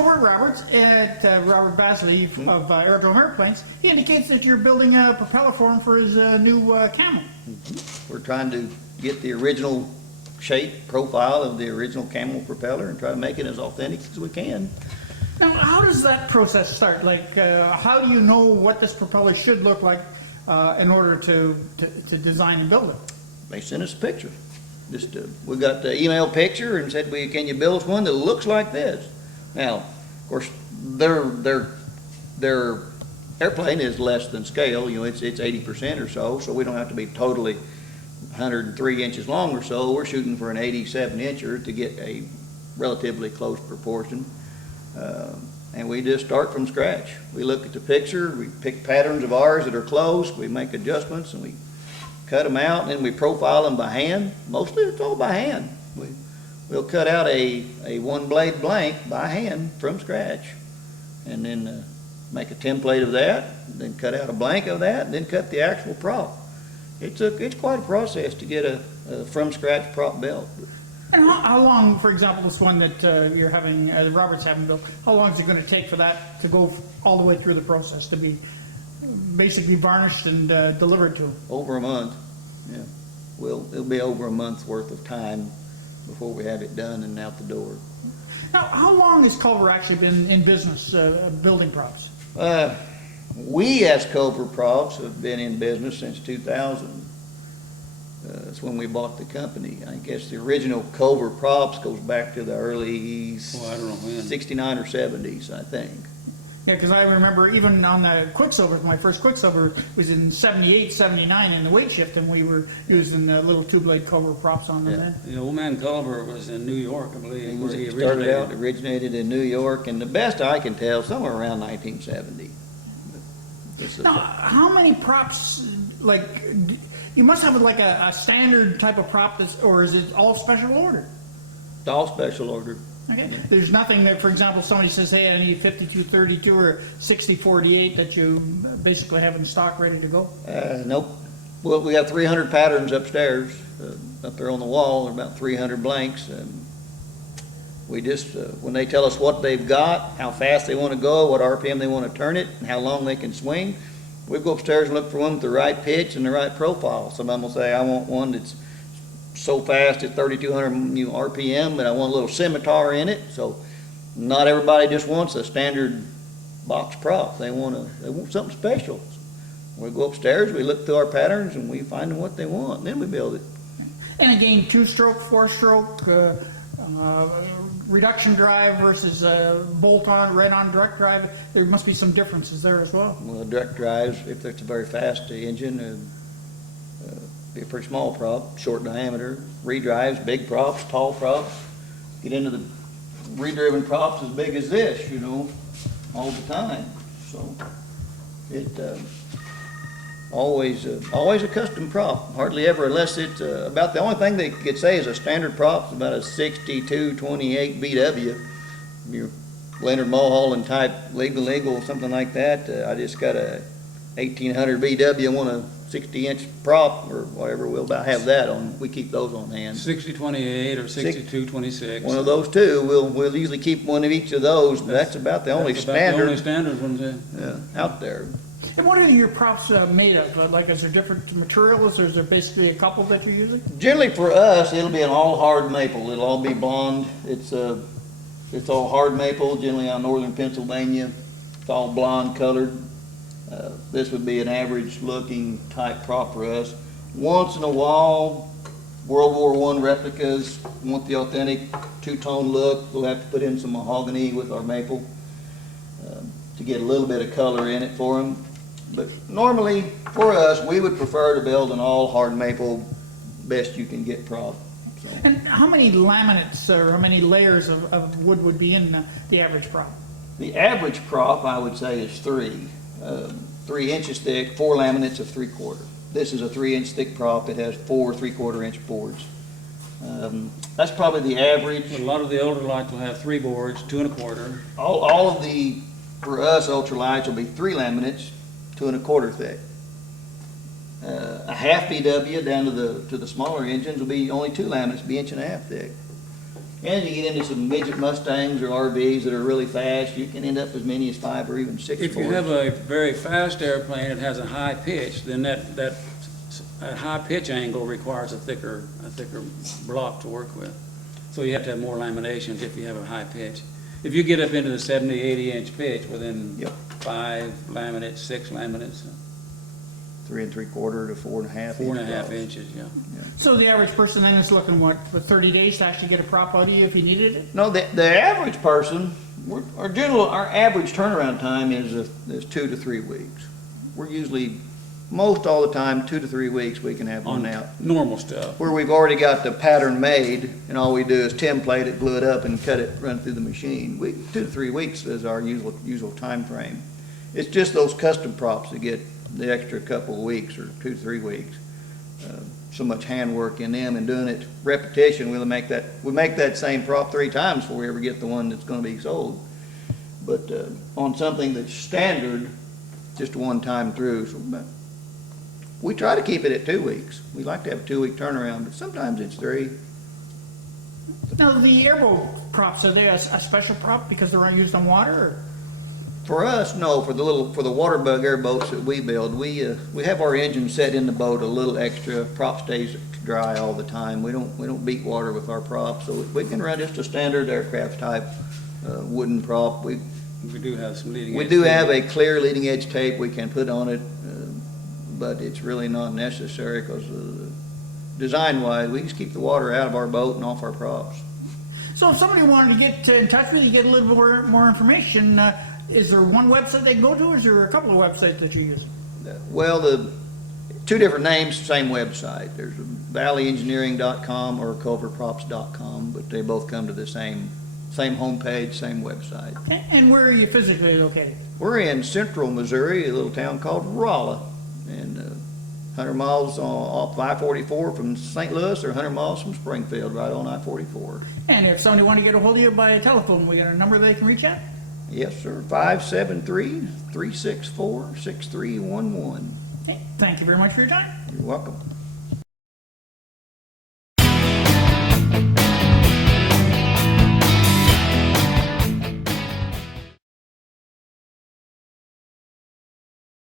over at Roberts, at Robert Basley of Aerodrome Airplanes. He indicates that you're building a propeller for him for his new Camel. We're trying to get the original shape, profile of the original Camel propeller and try to make it as authentic as we can. Now, how does that process start? Like, how do you know what this propeller should look like in order to design and build it? They sent us a picture. Just we got the email picture and said, "Well, can you build us one that looks like this?" Now, of course, their airplane is less than scale. You know, it's 80% or so, so we don't have to be totally 103 inches long or so. We're shooting for an 87 incher to get a relatively close proportion. And we just start from scratch. We look at the picture, we pick patterns of ours that are close, we make adjustments, and we cut them out, and then we profile them by hand. Mostly it's all by hand. We'll cut out a one blade blank by hand from scratch, and then make a template of that, then cut out a blank of that, and then cut the actual prop. It's quite a process to get a from scratch prop built. And how long, for example, this one that you're having, Robert's having built, how long is it going to take for that to go all the way through the process, to be basically varnished and delivered to him? Over a month, yeah. It'll be over a month's worth of time before we have it done and out the door. Now, how long has Culver actually been in business building props? We as Culver Props have been in business since 2000. That's when we bought the company. I guess the original Culver Props goes back to the early I don't know when. 69 or 70s, I think. Yeah, because I remember even on the Quicksilver, my first Quicksilver was in 78, 79 in the weight shift, and we were using the little two-blade Culver props on them then. The old man Culver was in New York, I believe, where he Originated in New York, and the best I can tell, somewhere around 1970. Now, how many props, like, you must have like a standard type of prop, or is it all special ordered? It's all special ordered. Okay. There's nothing that, for example, somebody says, hey, I need 5232 or 6048 that you basically have in stock ready to go? Nope. Well, we have 300 patterns upstairs, up there on the wall. There are about 300 blanks. And we just, when they tell us what they've got, how fast they want to go, what RPM they want to turn it, and how long they can swing, we go upstairs and look for one with the right pitch and the right profile. Some of them will say, I want one that's so fast at 3,200 RPM, but I want a little scimitar in it. So not everybody just wants a standard box prop. They want something special. We go upstairs, we look through our patterns, and we find them what they want, and then we build it. And again, two-stroke, four-stroke, reduction drive versus bolt-on, right-on direct drive. There must be some differences there as well. Well, direct drives, if it's a very fast engine, be a pretty small prop, short diameter. Redrives, big props, tall props. Get into the redriven props as big as this, all the time. So it always a custom prop. Hardly ever, unless it's about the only thing they could say is a standard prop is about a 6228 BW. Your Leonard Mulholland type legal, something like that. I just got a 1800 BW. I want a 60-inch prop or whatever. We'll about have that on. We keep those on hand. 6028 or 6226. One of those two. We'll usually keep one of each of those. That's about the only standard. The only standard ones out there. And what are your props made of? Like, is there different materials, or is there basically a couple that you're using? Generally for us, it'll be an all hard maple. It'll all be blonde. It's all hard maple, generally on northern Pennsylvania. It's all blonde colored. This would be an average looking type prop for us. Once in a while, World War I replicas want the authentic two-tone look. We'll have to put in some mahogany with our maple to get a little bit of color in it for them. But normally, for us, we would prefer to build an all hard maple, best you can get prop. So. And how many laminates or how many layers of wood would be in the average prop? The average prop, I would say, is 3. 3 inches thick, 4 laminates of 3/4. This is a 3-inch thick prop. It has 4 3/4-inch boards. That's probably the average. A lot of the older lights will have 3 boards, 2 1/4. All of the, for us, ultralights will be 3 laminates, 2 1/4 thick. A half BW down to the smaller engines will be only 2 laminates, be 1.5 inches thick. And you get into some midget Mustangs or RVs that are really fast, you can end up as many as 5 or even 6 If you Fords. have a very fast airplane that has a high pitch, then that high pitch angle requires a thicker block to work with. So you have to have more laminations if you have a high pitch. If you get up into the 70, 80 inch pitch within Yep. 5 laminates, 6 laminates, 3 3/4 to 4.5. 4.5 inches, yeah. So the average person then is looking, what, for 30 days to actually get a prop out of you if he needed it? No, the average person, our average turnaround time is 2 to 3 weeks. We're usually, most all the time, 2 to 3 weeks, we can have one On out. normal stuff. Where we've already got the pattern made, and all we do is template it, glue it up, and cut it, run it through the machine. 2 to 3 weeks is our usual time frame. It's just those custom props that get the extra couple of weeks or 2 to 3 weeks. So much handwork in them and doing it repetition, we make that same prop 3 times before we ever get the one that's gonna be sold. But on something that's standard, just one time through, so we try to keep it at 2 weeks. We like to have a 2-week turnaround, but sometimes it's 3. Now, the airboat props, are they a special prop because they're used on water, or? For us, no, for the water bug airboats that we build, we have our engine set in the boat a little extra. Prop stays dry all the time. We don't beat water with our props, so we can run just a standard aircraft type wooden prop. We We do have some leading edge. do have a clear leading edge tape we can put on it, but it's really not necessary because design wise, we just keep the water out of our boat and off our props. So if somebody wanted to get in touch with you, get a little bit more information, is there one website they can go to, or is there a couple of websites that you use? Well, the 2 different names, same website. There's valleyengineering.com or culverprops.com, but they both come to the same homepage, same website. Okay, and where are you physically located? We're in central Missouri, a little town called Rolla, and 100 miles off I-44 from St. Louis, or 100 miles from Springfield, right on I-44. And if somebody wanted to get a hold of you by telephone, we got a number they can reach at? Yes, sir, 573-364-6311. Okay, thank you very much for your time. You're welcome.